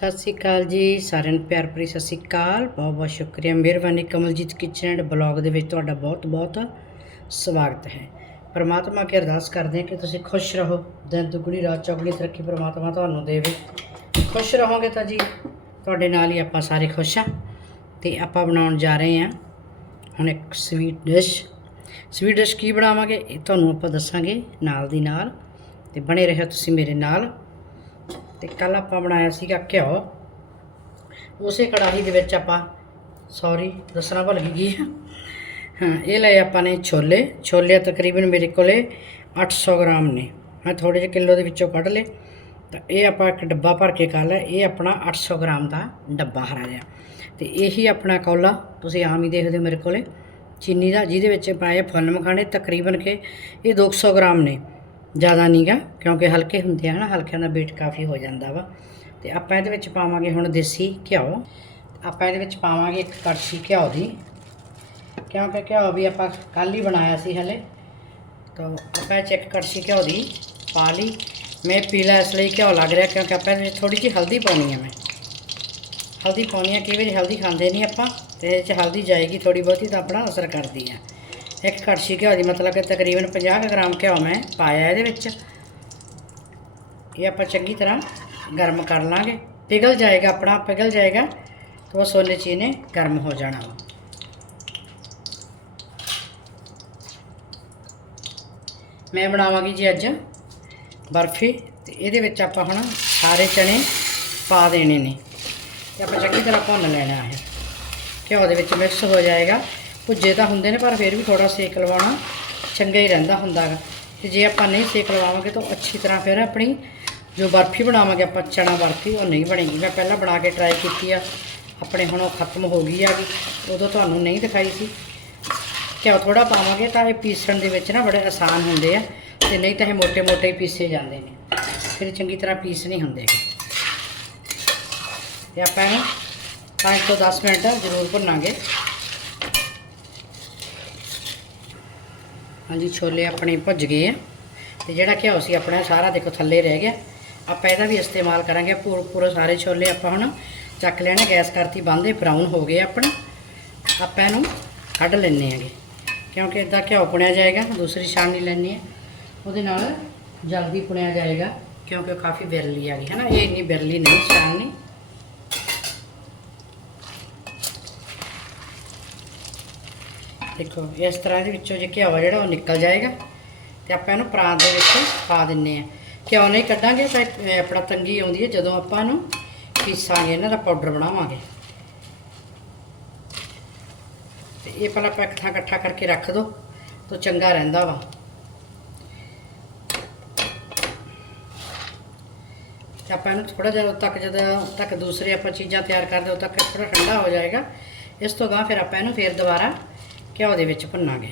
ਸਤਿ ਸ਼੍ਰੀ ਅਕਾਲ ਜੀ, ਸਾਰਿਆਂ ਨੂੰ ਪਿਆਰ ਭਰੀ ਸਤਿ ਸ਼੍ਰੀ ਅਕਾਲ। ਬਹੁਤ ਬਹੁਤ ਸ਼ੁਕਰੀਆ, ਮਿਹਰਬਾਨੀ ਕਮਲਜੀਤ ਕਿਚਨ ਐਂਡ ਬਲੌਗ ਦੇ ਵਿੱਚ ਤੁਹਾਡਾ ਬਹੁਤ ਬਹੁਤ ਸਵਾਗਤ ਹੈ। ਪਰਮਾਤਮਾ ਕੀ ਅਰਦਾਸ ਕਰਦੇ ਹਾਂ ਕਿ ਤੁਸੀਂ ਖੁਸ਼ ਰਹੋ, ਦਿਨ ਦੁਗਣੀ, ਰਾਤ ਚੌਗਣੀ ਤਰੱਕੀ ਪਰਮਾਤਮਾ ਤੁਹਾਨੂੰ ਦੇਵੇ। ਖੁਸ਼ ਰਹੋਗੇ ਤਾਂ ਜੀ, ਤੁਹਾਡੇ ਨਾਲ ਹੀ ਆਪਾਂ ਸਾਰੇ ਖੁਸ਼ ਹਾਂ ਤੇ ਆਪਾਂ ਬਣਾਉਣ ਜਾ ਰਹੇ ਹਾਂ ਹੁਣ ਇੱਕ ਸਵੀਟ ਡਿਸ਼ ਸਵੀਟ ਡਿਸ਼ ਕੀ ਬਣਾਵਾਂਗੇ ਇਹ ਤੁਹਾਨੂੰ ਆਪਾਂ ਦੱਸਾਂਗੇ ਨਾਲ ਦੀ ਨਾਲ ਤੇ ਬਣੇ ਰਹੋ ਤੁਸੀਂ ਮੇਰੇ ਨਾਲ। ਤੇ ਕੱਲ ਆਪਾਂ ਬਣਾਇਆ ਸੀਗਾ ਘਿਓ। ਉਸੇ ਕੜਾਹੀ ਦੇ ਵਿੱਚ ਆਪਾਂ ਸੌਰੀ ਦੱਸਣਾ ਭੁੱਲ ਗਈ। ਹਾਂ, ਇਹ ਲਏ ਆਪਾਂ ਨੇ ਛੋਲੇ। ਛੋਲੇ ਤਕਰੀਬਨ ਮੇਰੇ ਕੋਲੇ 800 ਗ੍ਰਾਮ ਨੇ। ਮੈਂ ਥੋੜੇ ਜਿਹੇ ਕਿਲੋ ਦੇ ਵਿੱਚੋਂ ਕੱਢ ਲਏ। ਤਾਂ ਇਹ ਆਪਾਂ ਇੱਕ ਡੱਬਾ ਭਰ ਕੇ ਕਰ ਲਿਆ। ਇਹ ਆਪਣਾ 800 ਗ੍ਰਾਮ ਦਾ ਡੱਬਾ ਹਰਾ ਜਿਹਾ। ਤੇ ਇਹੀ ਆਪਣਾ ਕੌਲਾ। ਤੁਸੀਂ ਆਮ ਹੀ ਦੇਖਦੇ ਹੋ ਮੇਰੇ ਕੋਲੇ। ਚੀਨੀ ਦਾ, ਜਿਹਦੇ ਵਿੱਚ ਪਾਏ ਫੁੱਲ ਮਖਾਣੇ ਤਕਰੀਬਨ ਕਿ ਇਹ 200 ਗ੍ਰਾਮ ਨੇ। ਜ਼ਿਆਦਾ ਨਹੀਂਗਾ ਕਿਉਂਕਿ ਹਲਕੇ ਹੁੰਦੇ ਆ ਨਾ, ਹਲਕਿਆਂ ਦਾ weight ਕਾਫੀ ਹੋ ਜਾਂਦਾ ਵਾ। ਤੇ ਆਪਾਂ ਇਹਦੇ ਵਿੱਚ ਪਾਵਾਂਗੇ ਹੁਣ ਦੇਸੀ ਘਿਓ। ਆਪਾਂ ਇਹਦੇ ਵਿੱਚ ਪਾਵਾਂਗੇ ਇੱਕ ਕੜਛੀ ਘਿਓ ਦੀ, ਕਿਉਂਕਿ ਘਿਓ ਵੀ ਆਪਾਂ ਕੱਲ ਹੀ ਬਣਾਇਆ ਸੀ ਹਲੇ। ਤਾਂ ਆਪਾਂ ਇਹ 'ਚ ਇੱਕ ਕੜਛੀ ਘਿਓ ਦੀ ਪਾ ਲਈ। ਮੈਂ ਪੀਲਾ ਇਸ ਲਈ ਘਿਓ ਲੱਗ ਰਿਹਾ, ਕਿਉਂਕਿ ਆਪਾਂ ਇਹਦੇ ਵਿੱਚ ਥੋੜੀ ਜਿਹੀ ਹਲਦੀ ਪਾਉਣੀ ਹੈ ਮੈਂ। ਹਲਦੀ ਪਾਉਣੀ ਹੈ ਕਈ ਵਾਰੀ ਹਲਦੀ ਖਾਂਦੇ ਨਹੀਂ ਆਪਾਂ, ਤੇ ਇਹ 'ਚ ਹਲਦੀ ਜਾਏਗੀ ਥੋੜੀ ਬਹੁਤੀ ਤਾਂ ਆਪਣਾ ਅਸਰ ਕਰਦੀ ਹੈ ਇੱਕ ਕੜਛੀ ਘਿਓ ਦੀ ਮਤਲਬ ਕਿ ਤਕਰੀਬਨ 50 ਕੁ ਗ੍ਰਾਮ ਘਿਓ ਮੈਂ ਪਾਇਆ ਇਹਦੇ ਵਿੱਚ। ਇਹ ਆਪਾਂ ਚੰਗੀ ਤਰ੍ਹਾਂ ਗਰਮ ਕਰ ਲਾਂਗੇ। ਪਿਘਲ ਜਾਏਗਾ, ਆਪਣਾ ਪਿਘਲ ਜਾਏਗਾ ਤਾਂ ਉਹ ਸੋਨੇ ਚੀਨੇ ਗਰਮ ਹੋ ਜਾਣਾ ਵਾ। ਮੈਂ ਬਣਾਵਾਂਗੀ ਜੀ ਅੱਜ ਬਰਫੀ ਤੇ ਇਹਦੇ ਵਿੱਚ ਆਪਾਂ ਹੁਣ ਸਾਰੇ ਚਣੇ ਪਾ ਦੇਣੇ ਨੇ। ਤੇ ਆਪਾਂ ਚੰਗੀ ਤਰ੍ਹਾਂ ਭੁੰਨ ਲੈਣਾ ਹੈ ਘਿਓ ਦੇ ਵਿੱਚ ਮਿਕਸ ਹੋ ਜਾਏਗਾ। ਭੁੱਜੇ ਤਾਂ ਹੁੰਦੇ ਨੇ, ਪਰ ਫਿਰ ਵੀ ਥੋੜਾ ਸੇਕ ਲਵਾਉਣਾ ਚੰਗਾ ਹੀ ਰਹਿੰਦਾ ਹੁੰਦਾ ਹੁੰਦਾਗਾ ਤੇ ਜੇ ਆਪਾਂ ਨਹੀਂ ਸੇਕ ਲਵਾਵਾਂਗੇ ਤਾਂ ਅੱਛੀ ਤਰ੍ਹਾਂ ਫਿਰ ਆਪਣੀ ਜੋ ਬਰਫੀ ਬਣਾਵਾਂਗੇ ਆਪਾਂ ਚਣਾ ਬਰਫੀ, ਉਹ ਨਹੀਂ ਬਣੇਗੀ। ਮੈਂ ਪਹਿਲਾਂ ਬਣਾ ਕੇ ਟਰਾਈ ਕੀਤੀ ਆ, ਆਪਣੇ ਹੁਣ ਉਹ ਖਤਮ ਹੋ ਗਈ ਆ ਉਦੋਂ ਤੁਹਾਨੂੰ ਨਹੀਂ ਦਿਖਾਈ ਸੀ। ਘਿਓ ਥੋੜਾ ਪਾਵਾਂਗੇ ਤਾਂ ਇਹ ਪੀਸਣ ਦੇ ਵਿੱਚ ਨਾ ਬੜੇ ਆਸਾਨ ਹੁੰਦੇ ਆ, ਤੇ ਨਹੀਂ ਤਾਂ ਇਹ ਮੋٹے-ਮੋٹے ਹੀ ਪੀਸੇ ਜਾਂਦੇ ਨੇ। ਫਿਰ ਚੰਗੀ ਤਰ੍ਹਾਂ ਪੀਸ ਨਹੀਂ ਹੁੰਦੇ ਤੇ ਆਪਾਂ ਇਹਨੂੰ 5 ਤੋਂ 10 ਮਿੰਟ ਜ਼ਰੂਰ ਭੁੰਨਾਂਗੇ। ਹਾਂਜੀ, ਛੋਲੇ ਆਪਣੇ ਭੁੱਜ ਗਏ ਆ। ਤੇ ਜਿਹੜਾ ਘਿਓ ਸੀ ਆਪਣਾ, ਸਾਰਾ ਦੇਖੋ ਥੱਲੇ ਰਹਿ ਗਿਆ। ਆਪਾਂ ਇਹਦਾ ਵੀ ਇਸਤੇਮਾਲ ਕਰਾਂਗੇ। ਪੂਰ, ਪੂਰੇ ਸਾਰੇ ਛੋਲੇ ਆਪਾਂ ਹੁਣ ਚੱਕ ਲੈਣੇ, ਗੈਸ ਕਰਤੀ ਬੰਦੇ ਬਰਾਊਨ ਹੋ ਗਏ ਆਪਣੇ। ਆਪਾਂ ਇਹਨੂੰ ਕੱਢ ਲੈਣੇ ਆਗੇ ਕਿਉਂਕਿ ਇਦਾਂ ਘਿਓ ਪੁਣਿਆ ਜਾਏਗਾ, ਦੂਸਰੀ ਛਾਣਨੀ ਲੈਣੀ ਹੈ ਉਹਦੇ ਨਾਲ ਜਲਦੀ ਪੁਣਿਆ ਜਾਏਗਾ, ਕਿਉਂਕਿ ਉਹ ਕਾਫੀ ਬਿਰਲੀ ਆ ਗਈ ਹੈ ਨਾ ਇਹ ਇੰਨੀ ਬਿਰਲੀ ਨਹੀਂ ਛਾਣਨੀ ਦੇਖੋ, ਇਸ ਤਰ੍ਹਾਂ ਦੇ ਵਿੱਚੋਂ ਜੇ ਘਿਓ ਜਿਹੜਾ, ਉਹ ਨਿਕਲ ਜਾਏਗਾ ਤੇ ਆਪਾਂ ਇਹਨੂੰ ਪਰਾਤ ਦੇ ਵਿੱਚ ਪਾ ਦਿੰਨੇ ਆ ਘਿਓ ਨਹੀਂ ਕੱਢਾਂਗੇ ਤਾਂ ਇਹ ਆਪਣਾ ਤੰਗੀ ਆਉਂਦੀ ਹੈ। ਜਦੋਂ ਆਪਾਂ ਇਹਨੂੰ ਪੀਸਾਂਗੇ, ਇਹਨਾਂ ਦਾ ਪਾਊਡਰ ਬਣਾਵਾਂਗੇ। ਤੇ ਇਹ ਪਹਿਲਾਂ ਆਪਾਂ ਇਕੱਠਾ ਇਕੱਠਾ ਕਰਕੇ ਰੱਖ ਦੋ, ਤਾਂ ਚੰਗਾ ਰਹਿੰਦਾ ਵਾ। ਤੇ ਆਪਾਂ ਇਹਨੂੰ ਥੋੜਾ ਜਿਹਾ ਤੱਕ, ਜਦੋਂ ਤੱਕ ਦੂਸਰੇ ਆਪਾਂ ਚੀਜ਼ਾਂ ਤਿਆਰ ਕਰਦੇ ਉਦੋਂ ਤੱਕ ਥੋੜਾ ਠੰਡਾ ਹੋ ਜਾਏਗਾ। ਇਸ ਤੋਂ ਬਾਅਦ ਫਿਰ ਆਪਾਂ ਇਹਨੂੰ ਫੇਰ ਦੁਬਾਰਾ ਘਿਓ ਦੇ ਵਿੱਚ ਭੁੰਨਾਂਗੇ।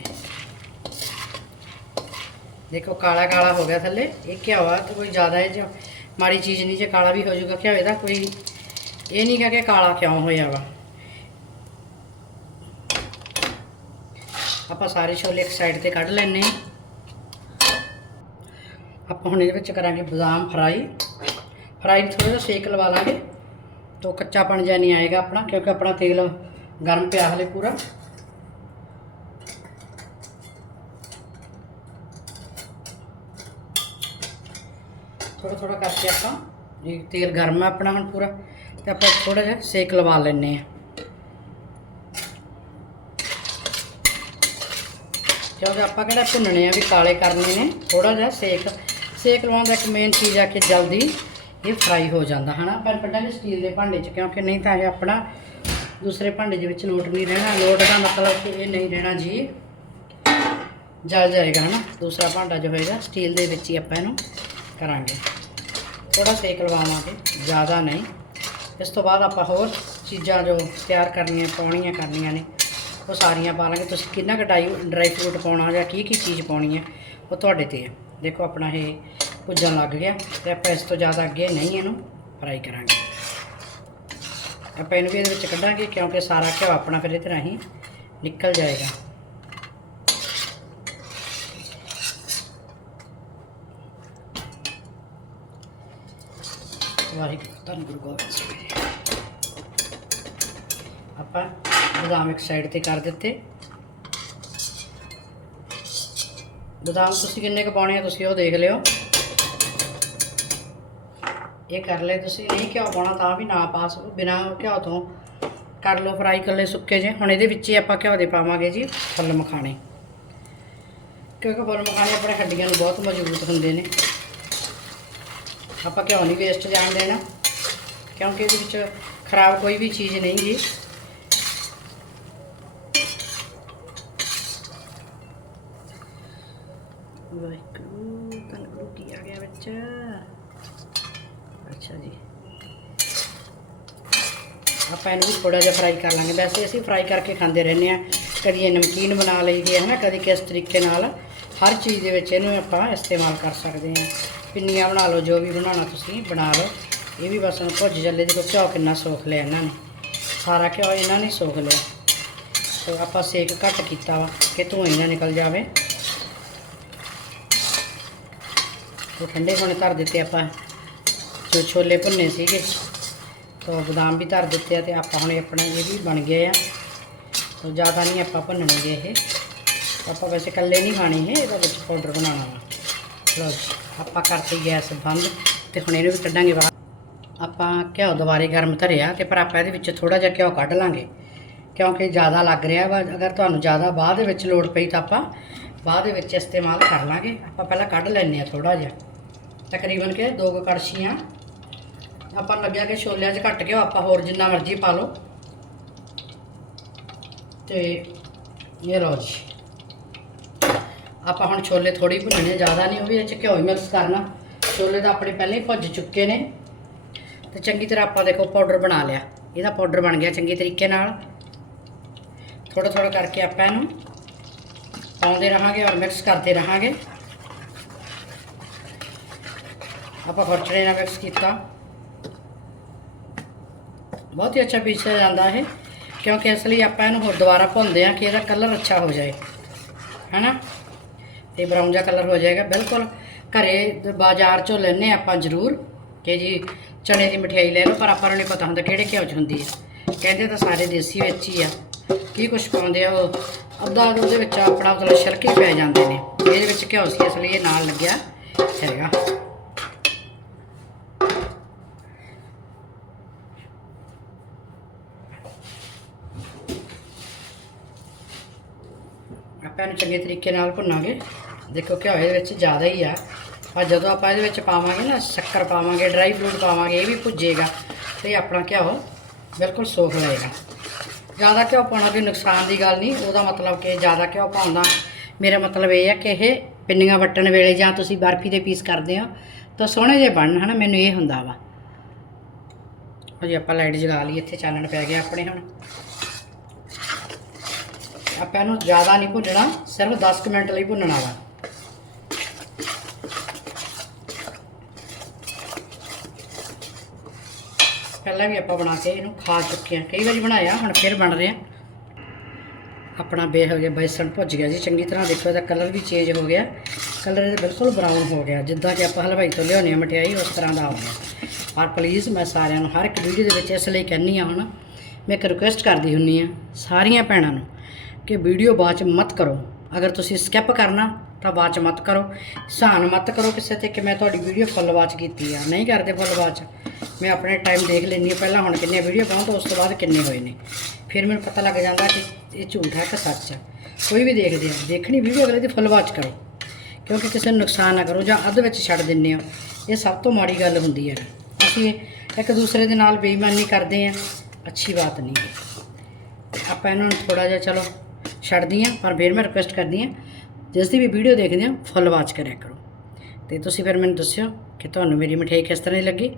ਦੇਖੋ, ਕਾਲਾ ਕਾਲਾ ਹੋ ਗਿਆ ਥੱਲੇ। ਇਹ ਘਿਓ ਆ, ਤੇ ਕੋਈ ਜ਼ਿਆਦਾ ਇਹ ਜੋ ਮਾੜੀ ਚੀਜ਼ ਨਹੀਂ, ਜੇ ਕਾਲਾ ਵੀ ਹੋ ਜਾਊਗਾ ਘਿਓ, ਇਹਦਾ ਕੋਈ ਇਹ ਨਹੀਂ ਕਹਾਂ ਕਿ ਕਾਲਾ ਕਿਉਂ ਹੋਇਆ ਵਾ। ਆਪਾਂ ਸਾਰੇ ਛੋਲੇ ਇੱਕ ਸਾਈਡ ਤੇ ਕੱਢ ਲੈਣੇ ਆ ਆਪਾਂ ਹੁਣ ਇਹਦੇ ਵਿੱਚ ਕਰਾਂਗੇ ਬਦਾਮ ਫਰਾਈ। ਫਰਾਈ ਨੂੰ ਥੋੜਾ ਜਿਹਾ ਸੇਕ ਲਵਾ ਲਾਂਗੇ। ਤਾਂ ਕੱਚਾਪਣ ਜਿਹਾ ਨਹੀਂ ਆਏਗਾ ਆਪਣਾ, ਕਿਉਂਕਿ ਆਪਣਾ ਤੇਲ ਗਰਮ ਪਿਆ ਹਲੇ ਪੂਰਾ। ਥੋੜਾ ਥੋੜਾ ਕਰਕੇ ਆਪਾਂ ਇਹ ਤੇਲ ਗਰਮ ਆ ਆਪਣਾ ਹੁਣ ਪੂਰਾ ਤੇ ਆਪਾਂ ਥੋੜਾ ਜਿਹਾ ਸੇਕ ਲਵਾ ਲੈਣੇ ਆ ਕਿਉਂਕਿ ਆਪਾਂ ਕਿਹੜਾ ਭੁੰਨਣੇ ਆ ਵੀ ਕਾਲੇ ਕਰਨੇ ਨੇ ਥੋੜਾ ਜਿਹਾ ਸੇਕ ਸੇਕ ਲਵਾਉਣ ਦਾ ਇੱਕ ਮੇਨ ਚੀਜ਼ ਆ ਕਿ ਜਲਦੀ ਇਹ ਫਰਾਈ ਹੋ ਜਾਂਦਾ, ਹਨਾ? ਪਰ ਕੱਢਾਂਗੇ ਸਟੀਲ ਦੇ ਭਾਂਡੇ 'ਚ, ਕਿਉਂਕਿ ਨਹੀਂ ਤਾਂ ਇਹ ਆਪਣਾ ਦੂਸਰੇ ਭਾਂਡੇ ਦੇ ਵਿੱਚ ਲੋਟ ਨਹੀਂ ਰਹਿਣਾ। ਲੋਟ ਦਾ ਮਤਲਬ ਕਿ ਇਹ ਨਹੀਂ ਰਹਿਣਾ ਜੀ। ਜਲ ਜਾਏਗਾ, ਹਨਾ? ਦੂਸਰਾ ਭਾਂਡਾ ਜੋ ਹੋਏਗਾ ਸਟੀਲ ਦੇ ਵਿੱਚ ਹੀ ਆਪਾਂ ਇਹਨੂੰ ਕਰਾਂਗੇ। ਥੋੜਾ ਸੇਕ ਲਵਾਵਾਂਗੇ, ਜ਼ਿਆਦਾ ਨਹੀਂ। ਇਸ ਤੋਂ ਬਾਅਦ ਆਪਾਂ ਹੋਰ ਚੀਜ਼ਾਂ ਜੋ ਤਿਆਰ ਕਰਨੀਆਂ, ਪਾਉਣੀਆਂ ਕਰਨੀਆਂ ਨੇ, ਉਹ ਸਾਰੀਆਂ ਪਾ ਲਾਂਗੇ ਤੁਸੀਂ ਕਿੰਨਾ ਕੁ ਡਾਈ, ਡਰਾਈ ਫਰੂਟ ਪਾਉਣਾ ਜਾਂ ਕੀ ਕੀ ਚੀਜ਼ ਪਾਉਣੀ ਹੈ, ਉਹ ਤੁਹਾਡੇ ਤੇ ਹੈ। ਦੇਖੋ, ਆਪਣਾ ਇਹ ਭੁੱਜਣ ਲੱਗ ਗਿਆ ਤੇ ਆਪਾਂ ਇਸ ਤੋਂ ਜ਼ਿਆਦਾ ਅੱਗੇ ਨਹੀਂ ਇਹਨੂੰ ਫਰਾਈ ਕਰਾਂਗੇ। ਆਪਾਂ ਇਹਨੂੰ ਵੀ ਇਹਦੇ ਵਿੱਚ ਕੱਢਾਂਗੇ ਕਿਉਂਕਿ ਸਾਰਾ ਘਿਓ ਆਪਣਾ ਫਿਰ ਇਹਦੇ ਰਾਹੀਂ ਨਿਕਲ ਜਾਏਗਾ। ਵਾਹਿਗੁਰੂ, ਧੰਨ ਗੁਰੂ ਗੋਬਿੰਦ ਸਿੰਘ ਜੀ। ਆਪਾਂ ਬਦਾਮ ਇੱਕ ਸਾਈਡ ਤੇ ਕਰ ਦਿੱਤੇ। ਬਦਾਮ ਤੁਸੀਂ ਕਿੰਨੇ ਕੁ ਪਾਉਣੇ ਆ ਤੁਸੀਂ ਉਹ ਦੇਖ ਲਿਓ। ਇਹ ਕਰ ਲੈ ਤੁਸੀਂ, ਨਹੀਂ ਘਿਓ ਪਾਉਣਾ ਤਾਂ ਵੀ ਨਾ ਪਾ ਸਕੋ, ਬਿਨਾ ਘਿਓ ਤੋਂ ਕਰ ਲਓ ਫਰਾਈ ਕਰ ਲਏ ਸੁੱਕੇ ਜੇ। ਹੁਣ ਇਹਦੇ ਵਿੱਚ ਹੀ ਆਪਾਂ ਘਿਓ ਦੇ ਪਾਵਾਂਗੇ ਜੀ, ਫੁੱਲ ਮਖਾਣੇ। ਕਿਉਂਕਿ ਫੁੱਲ ਮਖਾਣੇ ਆਪਣੇ ਹੱਡੀਆਂ ਨੂੰ ਬਹੁਤ ਮਜ਼ਬੂਤ ਹੁੰਦੇ ਨੇ। ਆਪਾਂ ਘਿਓ ਨਹੀਂ ਵੇਸਟ ਜਾਣ ਦੇਣਾ, ਕਿਉਂਕਿ ਇਹਦੇ ਵਿੱਚ ਖਰਾਬ ਕੋਈ ਵੀ ਚੀਜ਼ ਨਹੀਂ ਜੀ ਵਾਹਿਗੁਰੂ ਤਨਗੁਰੂ ਕੀ ਆ ਗਿਆ ਵਿੱਚ। ਅੱਛਾ ਜੀ। ਆਪਾਂ ਇਹਨੂੰ ਵੀ ਥੋੜਾ ਜਿਹਾ ਫਰਾਈ ਕਰ ਲਾਂਗੇ। ਵੈਸੇ ਅਸੀਂ ਫਰਾਈ ਕਰਕੇ ਖਾਂਦੇ ਰਹਿੰਦੇ ਆ ਕਦੀ ਇਹ ਨਮਕੀਨ ਬਣਾ ਲਈਦੀ ਹੈ ਨਾ ਕਦੀ ਕਿਸ ਤਰੀਕੇ ਨਾਲ। ਹਰ ਚੀਜ਼ ਦੇ ਵਿੱਚ ਇਹਨੂੰ ਆਪਾਂ ਇਸਤੇਮਾਲ ਕਰ ਸਕਦੇ ਹਾਂ। ਪਿੰਨੀਆਂ ਬਣਾ ਲਓ, ਜੋ ਵੀ ਬਣਾਉਣਾ ਤੁਸੀਂ ਬਣਾ ਲਓ। ਇਹ ਵੀ ਬਸ ਹੁਣ ਭੁੱਜ ਜੱਲੇ ਦੇਖੋ ਘਿਓ ਕਿੰਨਾ ਸੋਖ ਲਿਆ ਇਹਨਾਂ ਨੇ। ਸਾਰਾ ਘਿਓ ਇਹਨਾਂ ਨੇ ਸੋਖ ਲਿਆ। ਤੇ ਆਪਾਂ ਸੇਕ ਘੱਟ ਕੀਤਾ ਵਾ, ਕਿ ਧੂਆਂ ਨਾ ਨਿਕਲ ਜਾਵੇ। ਤੇ ਠੰਡੇ ਹੋਣੇ ਧਰ ਦਿੱਤੇ ਆਪਾਂ। ਜੋ ਛੋਲੇ ਭੁੰਨੇ ਸੀਗੇ, ਤੋ ਬਦਾਮ ਵੀ ਧਰ ਦਿੱਤੇ ਆ ਤੇ ਆਪਾਂ ਹੁਣ ਆਪਣੇ ਇਹ ਵੀ ਬਣ ਗਏ ਆ। ਤੋ ਜ਼ਿਆਦਾ ਨਹੀਂ ਆਪਾਂ ਭੁੰਨਣਗੇ ਇਹ। ਆਪਾਂ ਵੈਸੇ ਇਕੱਲੇ ਨਹੀਂ ਖਾਣੇ ਇਹ, ਇਹਦਾ ਵਿੱਚ ਪਾਊਡਰ ਬਣਾਉਣਾ ਵਾ। ਲਓ ਆਪਾਂ ਕਰਤੀ ਗੈਸ ਬੰਦ ਤੇ ਹੁਣ ਇਹਨੂੰ ਵੀ ਕੱਢਾਂਗੇ ਬਾਹਰ ਆਪਾਂ ਘਿਓ ਦੁਬਾਰੇ ਗਰਮ ਧਰਿਆ ਤੇ ਪਰ ਆਪਾਂ ਇਹਦੇ ਵਿੱਚ ਥੋੜਾ ਜਿਹਾ ਘਿਓ ਕੱਢ ਲਾਂਗੇ। ਕਿਉਂਕਿ ਜ਼ਿਆਦਾ ਲੱਗ ਰਿਹਾ ਵਾ, ਅਗਰ ਤੁਹਾਨੂੰ ਜ਼ਿਆਦਾ ਬਾਅਦ ਦੇ ਵਿੱਚ ਲੋੜ ਪਈ ਤਾਂ ਆਪਾਂ ਬਾਅਦ ਦੇ ਵਿੱਚ ਇਸਤੇਮਾਲ ਕਰ ਲਾਂਗੇ। ਆਪਾਂ ਪਹਿਲਾਂ ਕੱਢ ਲੈਂਦੇ ਆ ਥੋੜਾ ਜਿਹਾ। ਤਕਰੀਬਨ ਕਿ ਦੋ ਕੁ ਕੜਛੀਆਂ। ਆਪਾਂ ਨੂੰ ਲੱਗਿਆ ਕਿ ਛੋਲਿਆਂ 'ਚ ਘੱਟ ਘਿਓ, ਆਪਾਂ ਹੋਰ ਜਿੰਨਾ ਮਰਜ਼ੀ ਪਾ ਲਓ। ਤੇ ਇਹ ਲਓ ਜੀ। ਆਪਾਂ ਹੁਣ ਛੋਲੇ ਥੋੜੀ ਭੁੰਨਣੇ, ਜ਼ਿਆਦਾ ਨਹੀਂ, ਉਹ ਵੀ ਇਹ 'ਚ ਘਿਓ ਹੀ ਮਿਕਸ ਕਰਨਾ। ਛੋਲੇ ਤਾਂ ਆਪਣੇ ਪਹਿਲਾਂ ਹੀ ਭੁੱਜ ਚੁੱਕੇ ਨੇ। ਤੇ ਚੰਗੀ ਤਰ੍ਹਾਂ ਆਪਾਂ ਦੇਖੋ ਪਾਊਡਰ ਬਣਾ ਲਿਆ। ਇਹਦਾ ਪਾਊਡਰ ਬਣ ਗਿਆ ਚੰਗੇ ਤਰੀਕੇ ਨਾਲ। ਥੋੜਾ ਥੋੜਾ ਕਰਕੇ ਆਪਾਂ ਇਹਨੂੰ ਪਾਉਂਦੇ ਰਹਾਂਗੇ ਔਰ ਮਿਕਸ ਕਰਦੇ ਰਹਾਂਗੇ। ਆਪਾਂ ਖਰਚੜੇ ਨਾਲ ਮਿਕਸ ਕੀਤਾ। ਬਹੁਤ ਹੀ ਅੱਛਾ ਪੀਸਿਆ ਜਾਂਦਾ ਹੈ ਕਿਉਂਕਿ ਇਸ ਲਈ ਆਪਾਂ ਇਹਨੂੰ ਹੋਰ ਦੁਬਾਰਾ ਭੁੰਨਦੇ ਆ ਕਿ ਇਹਦਾ ਕਲਰ ਅੱਛਾ ਹੋ ਜਾਏ। ਹੈਨਾ? ਤੇ ਬਰਾਊਨ ਜਿਹਾ ਕਲਰ ਹੋ ਜਾਏਗਾ। ਬਿਲਕੁਲ ਘਰੇ ਬਾਜ਼ਾਰ ਚੋਂ ਲੈਣੇ ਆਪਾਂ ਜ਼ਰੂਰ। ਕਿ ਜੀ ਚਨੇ ਦੀ ਮਠਿਆਈ ਲੈ ਲਓ, ਪਰ ਆਪਾਂ ਨੂੰ ਨਹੀਂ ਪਤਾ ਹੁੰਦਾ ਕਿਹੜੇ ਘਿਓ 'ਚ ਹੁੰਦੀ ਹੈ। ਕਹਿੰਦੇ ਤਾਂ ਸਾਰੇ ਦੇਸੀ ਵਿੱਚ ਹੀ ਆ। ਕੀ ਕੁਛ ਪਾਉਂਦੇ ਆ ਉਹ? ਅੱਧਾ ਉਹਦੇ ਵਿੱਚ ਆਪਣਾ ਮਤਲਬ ਛਿਲਕੇ ਪੈ ਜਾਂਦੇ ਨੇ। ਇਹਦੇ ਵਿੱਚ ਘਿਓ ਸੀ, ਇਸ ਲਈ ਇਹ ਨਾਲ ਲੱਗਿਆ ਹੈਗਾ। ਆਪਾਂ ਇਹਨੂੰ ਚੰਗੇ ਤਰੀਕੇ ਨਾਲ ਭੁੰਨਾਂਗੇ। ਦੇਖੋ ਘਿਓ ਇਹਦੇ ਵਿੱਚ ਜ਼ਿਆਦਾ ਹੀ ਆ। ਪਰ ਜਦੋਂ ਆਪਾਂ ਇਹਦੇ ਵਿੱਚ ਪਾਵਾਂਗੇ ਨਾ, ਸ਼ੱਕਰ ਪਾਵਾਂਗੇ ਡਰਾਈ ਫਰੂਟ ਪਾਵਾਂਗੇ, ਇਹ ਵੀ ਭੁੱਜੇਗਾ ਤੇ ਆਪਣਾ ਘਿਓ ਬਿਲਕੁਲ ਸੋਖ ਲਏਗਾ ਜ਼ਿਆਦਾ ਘਿਓ ਪਾਉਣਾ ਕੋਈ ਨੁਕਸਾਨ ਦੀ ਗੱਲ ਨਹੀਂ, ਉਹਦਾ ਮਤਲਬ ਕਿ ਜ਼ਿਆਦਾ ਘਿਓ ਪਾਉਂਦਾ ਮੇਰਾ ਮਤਲਬ ਇਹ ਹੈ ਕਿ ਇਹ ਪਿੰਨੀਆਂ ਵੱਟਣ ਵੇਲੇ ਜਾਂ ਤੁਸੀਂ ਬਰਫੀ ਦੇ ਪੀਸ ਕਰਦੇ ਹੋ ਤਾਂ ਸੋਹਣੇ ਜਿਹੇ ਬਣਨ, ਹਨਾ? ਮੈਨੂੰ ਇਹ ਹੁੰਦਾ ਵਾ। ਹਜੇ ਆਪਾਂ ਲਾਈਟ ਜਗਾ ਲਈ, ਇੱਥੇ ਚਾਨਣ ਪੈ ਗਿਆ ਆਪਣੇ ਹੁਣ। ਆਪਾਂ ਇਹਨੂੰ ਜ਼ਿਆਦਾ ਨਹੀਂ ਭੁੰਨਣਾ, ਸਿਰਫ 10 ਕੁ ਮਿੰਟ ਲਈ ਭੁੰਨਣਾ ਵਾ। ਪਹਿਲਾਂ ਵੀ ਆਪਾਂ ਬਣਾ ਕੇ ਇਹਨੂੰ ਖਾ ਚੁੱਕੇ ਹਾਂ। ਕਈ ਵਾਰੀ ਬਣਾਇਆ, ਹੁਣ ਫਿਰ ਬਣ ਰਿਹਾ। ਆਪਣਾ ਬੇ ਹੋ ਗਿਆ ਬੇਸਣ ਭੁੱਜ ਗਿਆ ਜੀ। ਚੰਗੀ ਤਰ੍ਹਾਂ ਦੇਖੋ, ਇਹਦਾ ਕਲਰ ਵੀ ਚੇਂਜ ਹੋ ਗਿਆ। ਕਲਰ ਇਹਦਾ ਬਿਲਕੁਲ ਬਰਾਊਨ ਹੋ ਗਿਆ। ਜਿੱਦਾਂ ਕਿ ਆਪਾਂ ਹਲਵਾਈ ਤੋਂ ਲਿਆਉਂਦੇ ਹਾਂ ਮਠਿਆਈ, ਉਸ ਤਰ੍ਹਾਂ ਦਾ ਹੋ ਗਿਆ। ਪਰ ਪਲੀਜ਼ ਮੈਂ ਸਾਰਿਆਂ ਨੂੰ, ਹਰ ਇੱਕ ਵੀਡੀਓ ਦੇ ਵਿੱਚ ਇਸ ਲਈ ਕਹਿੰਨੀ ਆ ਹੁਣ, ਮੈਂ ਇੱਕ ਰਿਕੁਐਸਟ ਕਰਦੀ ਹੁੰਨੀ ਆ ਸਾਰੀਆਂ ਭੈਣਾਂ ਨੂੰ ਕਿ ਵੀਡੀਓ ਬਾਅਦ ਚ ਮਤ ਕਰੋ। ਅਗਰ ਤੁਸੀਂ ਸਕਿਪ ਕਰਨਾ, ਤਾਂ ਬਾਅਦ ਚ ਮਤ ਕਰੋ। ਸਹਾਨ ਮਤ ਕਰੋ ਕਿਸੇ ਤੇ ਕਿ ਮੈਂ ਤੁਹਾਡੀ ਵੀਡੀਓ ਫੁੱਲ ਵਾਚ ਕੀਤੀ ਆ। ਨਹੀਂ ਕਰਦੇ ਫੁੱਲ ਵਾਚ ਮੈਂ ਆਪਣੇ ਟਾਈਮ ਦੇਖ ਲੈਂਦੀ ਹਾਂ, ਪਹਿਲਾਂ ਹੁਣ ਕਿੰਨੇ ਵੀਡੀਓ ਪਾਉਂ ਤਾਂ ਉਸ ਤੋਂ ਬਾਅਦ ਕਿੰਨੇ ਹੋਏ ਨੇ। ਫਿਰ ਮੈਨੂੰ ਪਤਾ ਲੱਗ ਜਾਂਦਾ ਕਿ ਇਹ ਝੂਠ ਹੈ ਕਿ ਸੱਚ ਹੈ ਕੋਈ ਵੀ ਦੇਖਦੇ ਆ, ਦੇਖਣੀ ਵੀਡੀਓ ਅਗਲੇ ਦੀ ਫੁੱਲ ਵਾਚ ਕਰੋ। ਕਿਉਂਕਿ ਕਿਸੇ ਨੂੰ ਨੁਕਸਾਨ ਨਾ ਕਰੋ, ਜਾਂ ਅੱਧ ਵਿੱਚ ਛੱਡ ਦਿੰਦੇ ਹੋ ਇਹ ਸਭ ਤੋਂ ਮਾੜੀ ਗੱਲ ਹੁੰਦੀ ਹੈ। ਅਸੀਂ ਇੱਕ ਦੂਸਰੇ ਦੇ ਨਾਲ ਬੇਈਮਾਨੀ ਕਰਦੇ ਆ, ਅੱਛੀ ਬਾਤ ਨਹੀਂ ਹੈ। ਆਪਾਂ ਇਹਨਾਂ ਨੂੰ ਥੋੜਾ ਜਿਹਾ ਚਲੋ, ਛੱਡਦੀ ਹਾਂ, ਪਰ ਫਿਰ ਮੈਂ ਰਿਕੁਐਸਟ ਕਰਦੀ ਹਾਂ, ਜਿਸ ਦੀ ਵੀ ਵੀਡੀਓ ਦੇਖਦੇ ਹੋ ਫੁੱਲ ਵਾਚ ਕਰਿਆ ਕਰੋ। ਤੇ ਤੁਸੀਂ ਫਿਰ ਮੈਨੂੰ ਦੱਸਿਓ ਕਿ ਤੁਹਾਨੂੰ ਮੇਰੀ ਮਠਿਆਈ ਕਿਸ ਤਰ੍ਹਾਂ ਦੀ ਲੱਗੀ?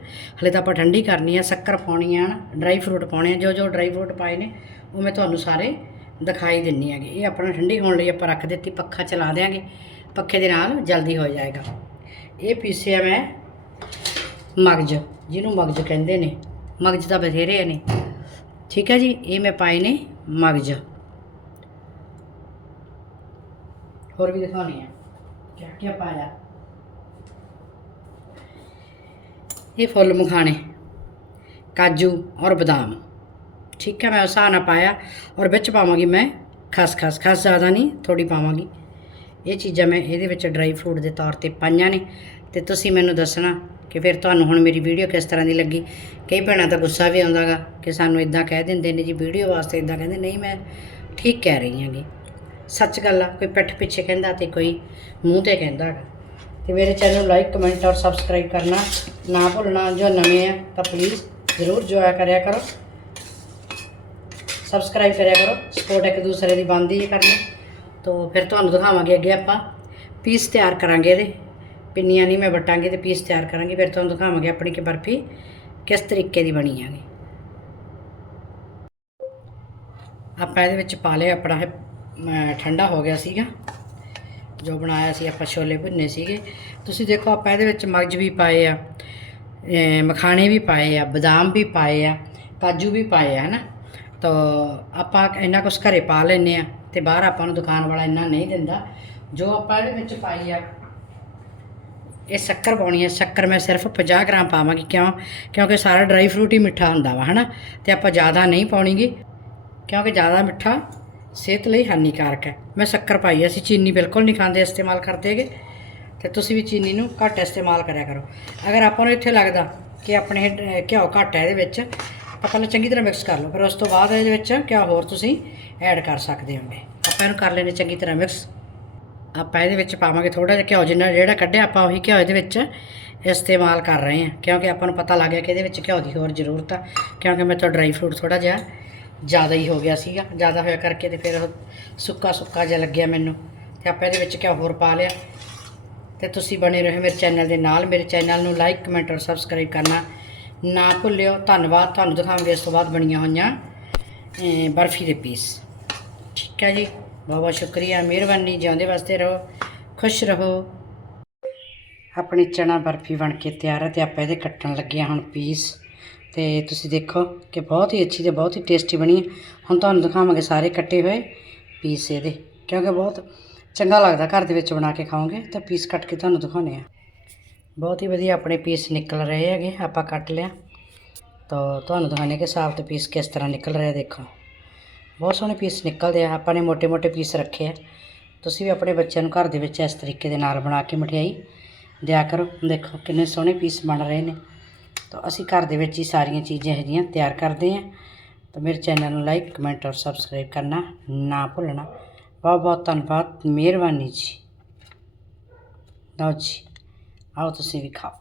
ਹਲੇ ਤਾਂ ਆਪਾਂ ਠੰਡੀ ਕਰਨੀ ਆ, ਸ਼ੱਕਰ ਪਾਉਣੀ ਆ ਡਰਾਈ ਫਰੂਟ ਪਾਉਣੇ ਆ। ਜੋ ਜੋ ਡਰਾਈ ਫਰੂਟ ਪਾਏ ਨੇ, ਉਹ ਮੈਂ ਤੁਹਾਨੂੰ ਸਾਰੇ ਦਿਖਾਈ ਦਿੰਨੀ ਹੈਗੀ। ਇਹ ਆਪਣਾ ਠੰਡੀ ਹੋਣ ਲਈ ਆਪਾਂ ਰੱਖ ਦਿੱਤੀ, ਪੱਖਾ ਚਲਾ ਦਿਆਂਗੇ। ਪੱਖੇ ਦੇ ਨਾਲ ਜਲਦੀ ਹੋ ਜਾਏਗਾ। ਇਹ ਪੀਸਿਆ ਮੈਂ ਮਗਜ, ਜਿਹਨੂੰ ਮਗਜ ਕਹਿੰਦੇ ਨੇ। ਮਗਜ ਤਾਂ ਬਥੇਰੇ ਨੇ। ਠੀਕ ਹੈ ਜੀ, ਇਹ ਮੈਂ ਪਾਏ ਨੇ ਮਗਜ। ਹੋਰ ਵੀ ਦਿਖਾਉਣੀ ਆ। ਕਿਆ ਕਿਆ ਪਾਇਆ? ਇਹ ਫੁੱਲ ਮਖਾਣੇ, ਕਾਜੂ ਔਰ ਬਦਾਮ। ਠੀਕ ਹੈ, ਮੈਂ ਉਸ ਹਿਸਾਬ ਨਾਲ ਪਾਇਆ ਔਰ ਵਿੱਚ ਪਾਵਾਂਗੀ ਮੈਂ ਖਸ ਖਸ ਜ਼ਿਆਦਾ ਨਹੀਂ ਥੋੜੀ ਪਾਵਾਂਗੀ। ਇਹ ਚੀਜ਼ਾਂ ਮੈਂ ਇਹਦੇ ਵਿੱਚ ਡਰਾਈ ਫਰੂਟ ਦੇ ਤੌਰ ਤੇ ਪਾਈਆਂ ਨੇ। ਤੇ ਤੁਸੀਂ ਮੈਨੂੰ ਦੱਸਣਾ ਕਿ ਫਿਰ ਤੁਹਾਨੂੰ ਹੁਣ ਮੇਰੀ ਵੀਡੀਓ ਕਿਸ ਤਰ੍ਹਾਂ ਦੀ ਲੱਗੀ? ਕਈ ਭੈਣਾਂ ਦਾ ਗੁੱਸਾ ਵੀ ਆਉਂਦਾਗਾ ਕਿ ਸਾਨੂੰ ਇਦਾਂ ਕਹਿ ਦਿੰਦੇ ਨੇ ਜੀ, ਵੀਡੀਓ ਵਾਸਤੇ ਇਦਾਂ ਕਹਿੰਦੇ, ਨਹੀਂ ਮੈਂ ਠੀਕ ਕਹਿ ਰਹੀ ਹਾਂਗੀ। ਸੱਚ ਗੱਲ ਆ, ਕੋਈ ਪਿੱਠ ਪਿੱਛੇ ਕਹਿੰਦਾ ਤੇ ਕੋਈ ਮੂੰਹ ਤੇ ਕਹਿੰਦਾ ਹੈਗਾ ਤੇ ਮੇਰੇ ਚੈਨਲ ਨੂੰ ਲਾਈਕ ਕਮੈਂਟ ਔਰ ਸਬਸਕ੍ਰਾਈਬ ਕਰਨਾ ਨਾ ਭੁੱਲਣਾ। ਜੋ ਨਵੇਂ ਆ, ਤਾਂ ਪਲੀਜ਼ ਜ਼ਰੂਰ ਜੁਆਇਆ ਕਰਿਆ ਕਰੋ। ਸਬਸਕ੍ਰਾਈਬ ਕਰਿਆ ਕਰੋ। ਸਪੋਰਟ ਇੱਕ ਦੂਸਰੇ ਦੀ ਬਣਦੀ ਹੈ ਕਰਨੀ। ਤੋਂ ਫਿਰ ਤੁਹਾਨੂੰ ਦਿਖਾਵਾਂਗੇ ਅੱਗੇ ਆਪਾਂ। ਪੀਸ ਤਿਆਰ ਕਰਾਂਗੇ ਇਹਦੇ। ਪਿੰਨੀਆਂ ਨਹੀਂ ਮੈਂ ਵਟਾਂਗੇ ਤੇ ਪੀਸ ਤਿਆਰ ਕਰਾਂਗੇ। ਫਿਰ ਤੁਹਾਨੂੰ ਦਿਖਾਵਾਂਗੇ ਆਪਣੀ ਕਿ ਬਰਫੀ ਕਿਸ ਤਰੀਕੇ ਦੀ ਬਣੀ ਹੈਗੀ। ਆਪਾਂ ਇਹਦੇ ਵਿੱਚ ਪਾ ਲਿਆ ਆਪਣਾ ਇਹ ਠੰਡਾ ਹੋ ਗਿਆ ਸੀਗਾ। ਜੋ ਬਣਾਇਆ ਸੀ, ਆਪਾਂ ਛੋਲੇ ਭੁੰਨੇ ਸੀਗੇ। ਤੁਸੀਂ ਦੇਖੋ, ਆਪਾਂ ਇਹਦੇ ਵਿੱਚ ਮਗਜ ਵੀ ਪਾਏ ਆ ਮਖਾਣੇ ਵੀ ਪਾਏ ਆ, ਬਦਾਮ ਵੀ ਪਾਏ ਆ, ਕਾਜੂ ਵੀ ਪਾਏ ਆ, ਹਨਾ? ਤਾਂ ਆਪਾਂ ਇੰਨਾ ਕੁਛ ਘਰੇ ਪਾ ਲੈਨੇ ਆ ਤੇ ਬਾਹਰ ਆਪਾਂ ਨੂੰ ਦੁਕਾਨ ਵਾਲਾ ਇੰਨਾ ਨਹੀਂ ਦਿੰਦਾ। ਜੋ ਆਪਾਂ ਇਹਦੇ ਵਿੱਚ ਪਾਈ ਆ, ਇਹ ਸ਼ੱਕਰ ਪਾਉਣੀ ਹੈ ਸ਼ੱਕਰ ਮੈਂ ਸਿਰਫ 50 ਗ੍ਰਾਮ ਪਾਵਾਂਗੀ, ਕਿਉਂ? ਕਿਉਂਕਿ ਸਾਰਾ ਡਰਾਈ ਫਰੂਟ ਹੀ ਮਿੱਠਾ ਹੁੰਦਾ ਵਾ, ਹਨਾ? ਤੇ ਆਪਾਂ ਜ਼ਿਆਦਾ ਨਹੀਂ ਪਾਉਣੀਗੀ, ਕਿਉਂਕਿ ਜ਼ਿਆਦਾ ਮਿੱਠਾ ਸਿਹਤ ਲਈ ਹਾਨੀਕਾਰਕ ਹੈ। ਮੈਂ ਸ਼ੱਕਰ ਪਾਈ ਅਸੀਂ ਚੀਨੀ ਬਿਲਕੁਲ ਨਹੀਂ ਖਾਂਦੇ ਇਸਤੇਮਾਲ ਕਰਦੇ ਕਰਦੇਗੇ ਤੇ ਤੁਸੀਂ ਵੀ ਚੀਨੀ ਨੂੰ ਘੱਟ ਇਸਤੇਮਾਲ ਕਰਿਆ ਕਰੋ। ਅਗਰ ਆਪਾਂ ਨੂੰ ਇੱਥੇ ਲੱਗਦਾ ਕਿ ਆਪਣੇ ਇਹ, ਘਿਓ ਘੱਟ ਹੈ ਇਹਦੇ ਵਿੱਚ ਆਪਾਂ ਨੂੰ ਚੰਗੀ ਤਰ੍ਹਾਂ ਮਿਕਸ ਕਰ ਲਓ। ਫਿਰ ਉਸ ਤੋਂ ਬਾਅਦ ਇਹਦੇ ਵਿੱਚ ਘਿਓ ਹੋਰ ਤੁਸੀਂ ਐਡ ਕਰ ਸਕਦੇ ਹੋਗੇ। ਆਪਾਂ ਇਹਨੂੰ ਕਰ ਲੈਣੇ ਚੰਗੀ ਤਰ੍ਹਾਂ ਮਿਕਸ ਆਪਾਂ ਇਹਦੇ ਵਿੱਚ ਪਾਵਾਂਗੇ ਥੋੜਾ ਜਿਹਾ ਘਿਓ ਜਿੰਨਾ ਜਿਹੜਾ ਕੱਢਿਆ ਆਪਾਂ ਉਹੀ ਘਿਓ ਇਹਦੇ ਵਿੱਚ ਇਸਤੇਮਾਲ ਕਰ ਰਹੇ ਹਾਂ। ਕਿਉਂਕਿ ਆਪਾਂ ਨੂੰ ਪਤਾ ਲੱਗ ਗਿਆ ਕਿ ਇਹਦੇ ਵਿੱਚ ਘਿਓ ਦੀ ਹੋਰ ਜ਼ਰੂਰਤ ਆ। ਕਿਉਂਕਿ ਮੇਰੇ ਤੋਂ ਡਰਾਈ ਫਰੂਟ ਥੋੜਾ ਜਿਹਾ ਜ਼ਿਆਦਾ ਹੀ ਹੋ ਗਿਆ ਸੀਗਾ, ਜ਼ਿਆਦਾ ਹੋਇਆ ਕਰਕੇ ਤੇ ਫਿਰ ਉਹ ਸੁੱਕਾ ਸੁੱਕਾ ਜਿਹਾ ਲੱਗਿਆ ਮੈਨੂੰ ਤੇ ਆਪਾਂ ਇਹਦੇ ਵਿੱਚ ਕਿਆ ਹੋਰ ਪਾ ਲਿਆ। ਤੇ ਤੁਸੀਂ ਬਣੇ ਰਹੋ ਮੇਰੇ ਚੈਨਲ ਦੇ ਨਾਲ, ਮੇਰੇ ਚੈਨਲ ਨੂੰ ਲਾਈਕ ਕਮੈਂਟ ਔਰ ਸਬਸਕ੍ਰਾਈਬ ਕਰਨਾ ਨਾ ਭੁੱਲਿਓ। ਧੰਨਵਾਦ, ਤੁਹਾਨੂੰ ਦਿਖਾਵਾਂਗੇ ਇਸ ਤੋਂ ਬਾਅਦ ਬਣੀਆਂ ਹੋਈਆਂ ਬਰਫੀ ਦੇ ਪੀਸ ਠੀਕ ਹੈ ਜੀ, ਬਹੁਤ ਬਹੁਤ ਸ਼ੁਕਰੀਆ, ਮਿਹਰਬਾਨੀ, ਜਿਉਂਦੇ ਵਾਸਤੇ ਰਹੋ, ਖੁਸ਼ ਰਹੋ। ਆਪਣੀ ਚਨਾ ਬਰਫੀ ਬਣ ਕੇ ਤਿਆਰ ਹੈ ਤੇ ਆਪਾਂ ਇਹਦੇ ਕੱਟਣ ਲੱਗੇ ਹਾਂ ਹੁਣ ਪੀਸ ਅਤੇ ਤੁਸੀਂ ਦੇਖੋ ਕਿ ਬਹੁਤ ਹੀ ਅੱਛੀ ਅਤੇ ਬਹੁਤ ਹੀ ਟੇਸਟੀ ਬਣੀ ਹੈ। ਹੁਣ ਤੁਹਾਨੂੰ ਦਿਖਾਵਾਂਗੇ ਸਾਰੇ ਕੱਟੇ ਹੋਏ ਪੀਸ ਇਹਦੇ, ਕਿਉਂਕਿ ਬਹੁਤ ਚੰਗਾ ਲੱਗਦਾ ਘਰ ਦੇ ਵਿੱਚ ਬਣਾ ਕੇ ਖਾਓਗੇ ਤਾਂ ਪੀਸ ਕੱਟ ਕੇ ਤੁਹਾਨੂੰ ਦਿਖਾਉਣੇ ਆ ਬਹੁਤ ਹੀ ਵਧੀਆ ਆਪਣੇ ਪੀਸ ਨਿਕਲ ਰਹੇ ਹੈਗੇ, ਆਪਾਂ ਕੱਟ ਲਿਆ। ਤਾਂ ਤੁਹਾਨੂੰ ਦਿਖਾਣੇ ਕਿ ਸਾਫਤ ਪੀਸ ਕਿਸ ਤਰ੍ਹਾਂ ਨਿਕਲ ਰਿਹਾ, ਦੇਖੋ। ਬਹੁਤ ਸੋਹਣੇ ਪੀਸ ਨਿਕਲਦੇ ਆ, ਆਪਾਂ ਨੇ ਮੋٹے-ਮੋٹے ਪੀਸ ਰੱਖੇ ਆ। ਤੁਸੀਂ ਵੀ ਆਪਣੇ ਬੱਚਿਆਂ ਨੂੰ ਘਰ ਦੇ ਵਿੱਚ ਇਸ ਤਰੀਕੇ ਦੇ ਨਾਲ ਬਣਾ ਕੇ ਮਠਿਆਈ ਦਿਆ ਕਰੋ। ਦੇਖੋ ਕਿੰਨੇ ਸੋਹਣੇ ਪੀਸ ਬਣ ਰਹੇ ਨੇ। ਤਾਂ ਅਸੀਂ ਘਰ ਦੇ ਵਿੱਚ ਹੀ ਸਾਰੀਆਂ ਚੀਜ਼ਾਂ ਇਹ ਜਿਹੀਆਂ ਤਿਆਰ ਕਰਦੇ ਹਾਂ। ਤਾਂ ਮੇਰੇ ਚੈਨਲ ਨੂੰ ਲਾਈਕ ਕਮੈਂਟ ਔਰ ਸਬਸਕ੍ਰਾਈਬ ਕਰਨਾ ਨਾ ਭੁੱਲਣਾ। ਬਹੁਤ ਬਹੁਤ ਧੰਨਵਾਦ, ਮਿਹਰਬਾਨੀ ਜੀ। ਲਓ ਜੀ, ਆਓ ਤੁਸੀਂ ਵੀ ਖਾਓ।